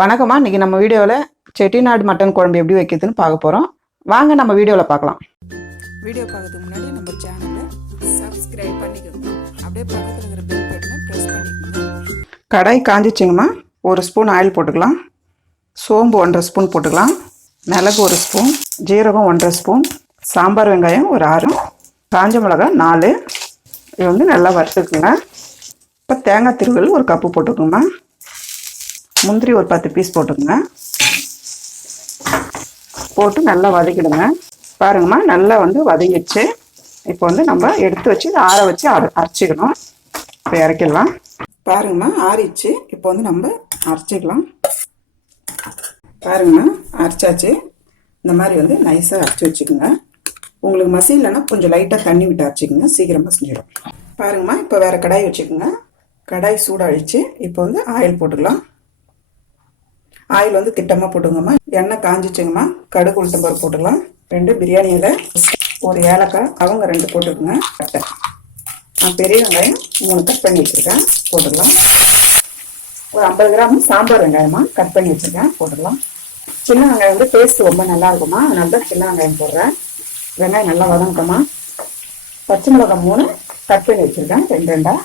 வணக்கம்மா. இன்னைக்கு நம்ம வீடியோவில் செட்டிநாடு மட்டன் குழம்பு எப்படி வைக்கிறதுன்னு பார்க்க போகிறோம். வாங்க நம்ம வீடியோவில் பார்க்கலாம். வீடியோ பார்க்கறதுக்கு முன்னாடி நம்ம சேனலை சப்ஸ்கிரைப் பண்ணிக்கோங்க. அப்படியே பக்கத்தில் இருக்கிற பெல் பட்டனை ப்ரெஸ் பண்ணிக்கோங்க. கடாய் காஞ்சிச்சுங்கம்மா. 1 ஸ்பூன் ஆயில் போட்டுக்கலாம். சோம்பு 1.5 ஸ்பூன் போட்டுக்கலாம். மிளகு 1 ஸ்பூன், ஜீரகம் 1.5 ஸ்பூன், சாம்பார் வெங்காயம் ஒரு 6, காஞ்ச மிளகாய் 4. இது வந்து நல்லா வறுத்துக்குங்க. இப்போ தேங்காய் திருவல் 1 கப்பு போட்டுக்கோங்கம்மா. முந்திரி ஒரு 10 பீஸ் போட்டுக்கோங்க. போட்டு நல்லா வதக்கிடுங்க. பாருங்கம்மா, நல்லா வந்து வதங்கிடுச்சு. இப்போ வந்து நம்ம எடுத்து வச்சு ஆற வச்சு அரைச்சிக்கணும். இப்போ இறக்கிடலாம். பாருங்கம்மா, ஆறிச்சு. இப்போ வந்து நம்ம அரைச்சிக்கலாம். பாருங்கம்மா, அரைச்சாச்சு. இந்த மாதிரி வந்து நைஸாக அரைச்சி வச்சுக்கோங்க. உங்களுக்கு மசிலன்னா கொஞ்சம் லைட்டாக தண்ணி விட்டு அரைச்சிக்கோங்க, சீக்கிரம் மசிஞ்சிடும். பாருங்கம்மா, இப்போ வேறு கடாய் வச்சுக்கோங்க. கடாய் சூடாகிடுச்சு. இப்போ வந்து ஆயில் போட்டுக்கலாம். ஆயில் வந்து திட்டமாக போட்டுங்கம்மா. எண்ணெய் காஞ்சிச்சுங்கம்மா. கடுகு உளுத்தம்பருப்பு போட்டுக்கலாம். 2 பிரியாணி இலை, 1 ஏலக்காய், அவங்க 2 போட்டுக்கோங்க. கட்டை நான் பெரிய வெங்காயம் 3 கட் பண்ணி வச்சுருக்கேன், போட்டுக்கலாம். ஒரு 50 கிராம் சாம்பார் வெங்காயமா கட் பண்ணி வச்சுருக்கேன், போட்டுக்கலாம். சின்ன வெங்காயம் வந்து டேஸ்ட் ரொம்ப நல்லா இருக்குமா, அதனால தான் சின்ன வெங்காயம் போடுறேன். வெங்காயம் நல்லா வதங்கட்டுமா. பச்சை மிளகாய் 3 கட் பண்ணி வச்சுருக்கேன், 2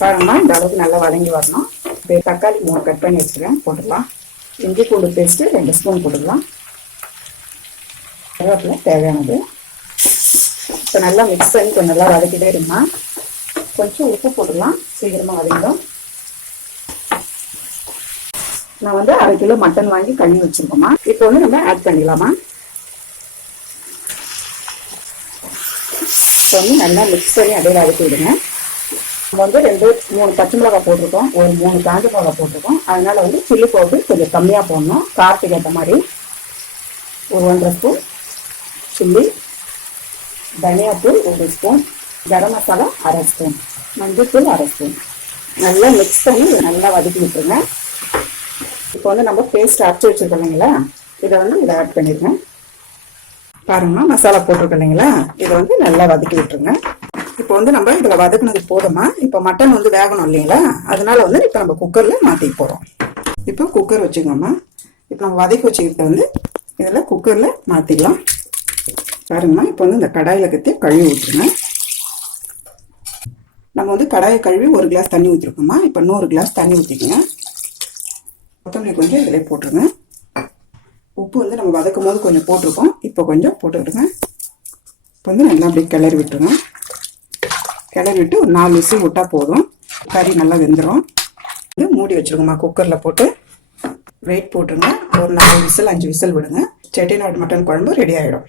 பாருங்கம்மா. இந்த அளவுக்கு நல்லா வதங்கி வரணும். தக்காளி 3 கட் பண்ணி வச்சுருக்கேன், போட்டுக்கலாம். இஞ்சி பூண்டு பேஸ்ட்டு 2 ஸ்பூன் போட்டுக்கலாம். கருவேப்பிலை தேவையானது. இப்போ நல்லா மிக்ஸ் பண்ணி கொஞ்சம் நல்லா வதக்கிட்டே இருமா. கொஞ்சம் உப்பு போட்டுக்கலாம், சீக்கிரமாக வதங்கிடும். நான் வந்து 1/2 கிலோ மட்டன் வாங்கி கழுவி வச்சுருக்கோம்மா. இப்போ வந்து நம்ம ஆட் பண்ணிக்கலாமா. இப்போ வந்து நல்லா மிக்ஸ் பண்ணி அப்படியே வதக்கி விடுங்க. நம்ம வந்து 2-3 பச்சை மிளகாய் போட்டிருக்கோம், ஒரு 3 காஞ்ச மிளகாய் போட்டிருக்கோம். அதனால வந்து சில்லி பவுடர் கொஞ்சம் கம்மியாக போடணும், காரத்துக்கு ஏற்ற மாதிரி. ஒரு 1.5 ஸ்பூன் சில்லி, தனியாத்தூள் 1 ஸ்பூன், கரம் மசாலா 1/2 ஸ்பூன், மஞ்சள்தூள் 1/2 ஸ்பூன். நல்லா மிக்ஸ் பண்ணி நல்லா வதக்கி விட்டுருங்க. இப்போ வந்து நம்ம பேஸ்ட் அரைச்சி வச்சுருக்கோம் இல்லைங்களா, இதை வந்து இதை ஆட் பண்ணிடுங்க. பாருங்கம்மா, மசாலா போட்டிருக்கோம் இல்லைங்களா, இதை வந்து நல்லா வதக்கி விட்டுருங்க. இப்போ வந்து நம்ம இதில் வதக்குனது போதுமா. இப்போ மட்டன் வந்து வேகணும் இல்லைங்களா, அதனால வந்து இப்போ நம்ம குக்கரில் மாற்றிக்க போகிறோம். இப்போ குக்கர் வச்சுக்கோங்கம்மா. இப்போ நம்ம வதக்கி வச்சுக்கிட்ட வந்து இதில் குக்கரில் மாற்றிக்கலாம். பாருங்கம்மா, இப்போ வந்து இந்த கடாயில் கற்றி கழுவி ஊற்றுங்க. நம்ம வந்து கடாயை கழுவி 1 கிளாஸ் தண்ணி ஊற்றிருக்கோம்மா. இப்போ 100 கிளாஸ் தண்ணி ஊற்றிக்கோங்க. கொத்தமல்லி கொஞ்சம் இதில் போட்டுருங்க. உப்பு வந்து நம்ம வதக்கும் போது கொஞ்சம் போட்டிருக்கோம், இப்போ கொஞ்சம் போட்டுக்கிடுங்க. இப்போ வந்து நல்லா அப்படியே கிளறி விட்டுருங்க. கிளறி விட்டு ஒரு 4 விசில் விட்டால் போதும். கறி நல்லா வெந்துடும். வந்து மூடி வச்சுருங்கம்மா. குக்கரில் போட்டு வெயிட் போட்டுருங்க. ஒரு 4 விசில் 5 விசில் விடுங்க. செட்டிநாடு மட்டன் குழம்பு ரெடி ஆகிடும்.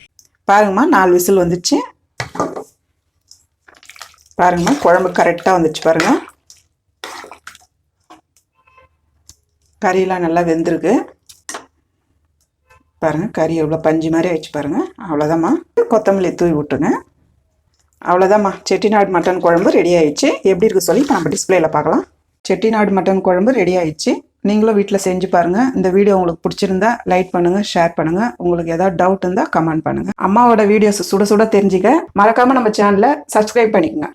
பாருங்கம்மா, 4 விசில் வந்துச்சு. பாருங்கம்மா, குழம்பு கரெக்டாக வந்துச்சு. பாருங்கள், கறியெல்லாம் நல்லா வெந்திருக்கு. பாருங்கள், கறி எவ்வளோ பஞ்சு மாதிரி ஆயிடுச்சு பாருங்கள். அவ்வளோதாம்மா. கொத்தமல்லி தூவி விட்டுருங்க. அவ்வளோதாம்மா, செட்டிநாடு மட்டன் குழம்பு ரெடி ஆயிடுச்சு. எப்படி இருக்குது சொல்லி இப்போ நம்ம டிஸ்பிளேயில் பார்க்கலாம். செட்டிநாடு மட்டன் குழம்பு ரெடி ஆயிடுச்சு. நீங்களும் வீட்டில் செஞ்சு பாருங்கள். இந்த வீடியோ உங்களுக்கு பிடிச்சிருந்தா லைக் பண்ணுங்கள், ஷேர் பண்ணுங்கள். உங்களுக்கு ஏதாவது டவுட் இருந்தால் கமெண்ட் பண்ணுங்கள். அம்மாவோட வீடியோஸ் சுட சுட தெரிஞ்சுக்க மறக்காமல் நம்ம சேனலை சப்ஸ்கிரைப் பண்ணிக்கோங்க.